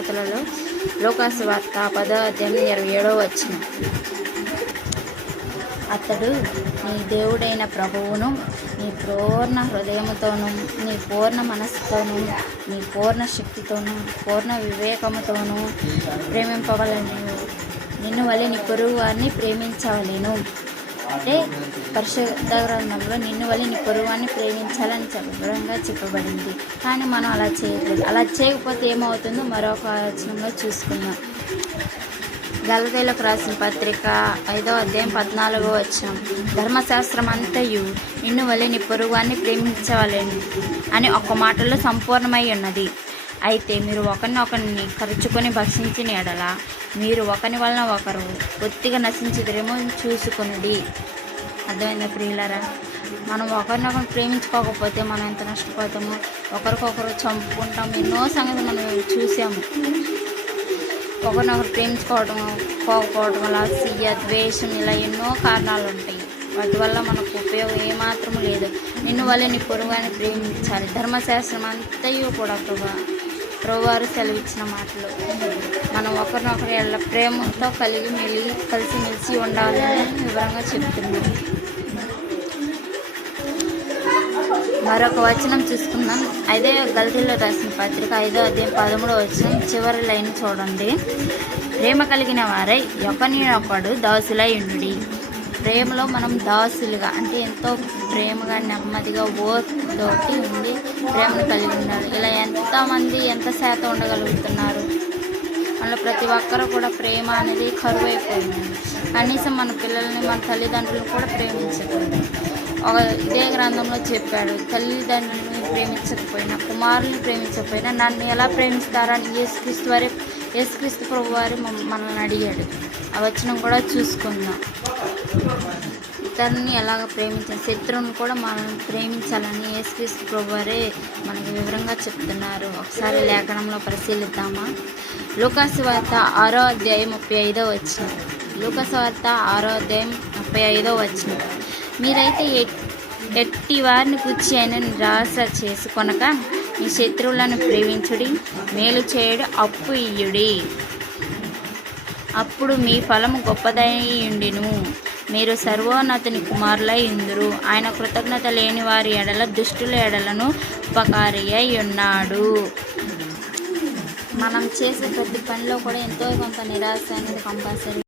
సంగతులలో లూకాసు వార్త 10వ అధ్యాయం 27వ వచనం. అతడు నీ దేవుడైన ప్రభువును నీ పూర్ణ హృదయముతోనూ, నీ పూర్ణ మనస్సుతోనూ, నీ పూర్ణ శక్తితోనూ, పూర్ణ వివేకముతోనూ ప్రేమింపవలెను. నిన్ను వలె నీ పొరుగు వారిని ప్రేమించవలెను. అంటే పరిశుద్ధ గ్రంథంలో నిన్ను వలె నీ పొరుగు వారిని ప్రేమించాలని వివరంగా చెప్పబడింది. కానీ మనం అలా చేయట్లేదు. అలా చేయకపోతే ఏమవుతుందో మరొక వచనంలో చూసుకుందాం. గలతీయులకు రాసిన పత్రిక 5వ అధ్యాయం 14వ వచనం. ధర్మశాస్త్రం అంతయు నిన్ను వలె నీ పొరుగువాన్ని ప్రేమించవలెను అని ఒక్క మాటలో సంపూర్ణమై ఉన్నది. అయితే మీరు ఒకరిని ఖర్చుకొని భక్షించిన ఎడల మీరు ఒకరి వలన ఒకరు ఒత్తిగా నశించుదురేమో చూసుకునుడి. అర్థమైందా ప్రియులారా? మనం ఒకరినొకరు ప్రేమించుకోకపోతే మనం ఎంత నష్టపోతామో, ఒకరికొకరు చంపుకుంటాం. ఎన్నో సంగతులు మనం చూసాము. ఒకరినొకరు పోకపోవడం వల్ల అసూయ, ద్వేషం, ఇలా ఎన్నో కారణాలు ఉంటాయి. వాటి వల్ల మనకు ఉపయోగం ఏమాత్రం లేదు. నిన్ను వల్ల నీ పొరుగువారిని ప్రేమించాలి. ధర్మశాస్త్రం అంతయు కూడా ప్రభువారు సెలవిచ్చిన మాటలు. మనం ఒకరినొకరు ఎల్ల ప్రేమతో కలిసిమెలిసి ఉండాలని వివరంగా చెప్తున్నాం. మరొక వచనం చూసుకుందాం. అదే గలతీయులకు రాసిన పత్రిక 5వ అధ్యాయం 13వ వచనం చివరి లైన్ చూడండి. ప్రేమ కలిగిన వారై ఒకరినొకడు దాసులై ఉండుడి. ప్రేమలో మనం దాసులుగా అంటే ఎంతో ప్రేమగా, నెమ్మదిగా, ఓర్పుతోటి ఉండి ప్రేమను కలిగి ఉండాలి. ఇలా ఎంతమంది ఎంత శాతం ఉండగలుగుతున్నారు? మళ్ళీ ప్రతి ఒక్కరు కూడా ప్రేమ అనేది కరువైపోయింది. కనీసం మన పిల్లల్ని, మన తల్లిదండ్రులను కూడా ప్రేమించకూడదు. ఇదే గ్రంథంలో చెప్పాడు, తల్లిదండ్రులను ప్రేమించకపోయినా, కుమారుని ప్రేమించకపోయినా నన్ను ఎలా ప్రేమిస్తారని యేసుక్రీస్తు ప్రభు వారు మనల్ని అడిగాడు. ఆ వచనం కూడా చూసుకుందాం. ఇతరుని ఎలాగ ప్రేమించాలి, శత్రువుని కూడా మనం ప్రేమించాలని యేసుక్రీస్తు ప్రభు వారే మనకి వివరంగా చెప్తున్నారు. ఒకసారి లేఖనంలో పరిశీలిద్దామా? లూకాసు వార్త 6వ అధ్యాయం 35వ వచనం. లూకాసు వార్త 6వ అధ్యాయం 35వ వచనం. మీరైతే ఎట్టి వారిని కూర్చి అయిన నిరాశ చేసుకొనక మీ శత్రువులను ప్రేమించుడి, మేలు చేయుడి, అప్పు ఇయ్యుడి. అప్పుడు మీ ఫలము గొప్పదైయుండును. మీరు సర్వోన్నతుని కుమారులై ఉందురు. ఆయన కృతజ్ఞత లేని వారి ఎడల, దుష్టుల ఎడలను ఉపకారి అయి ఉన్నాడు. మనం చేసే ప్రతి పనిలో కూడా ఎంతో కొంత నిరాశ అనేది కంపల్సరీ.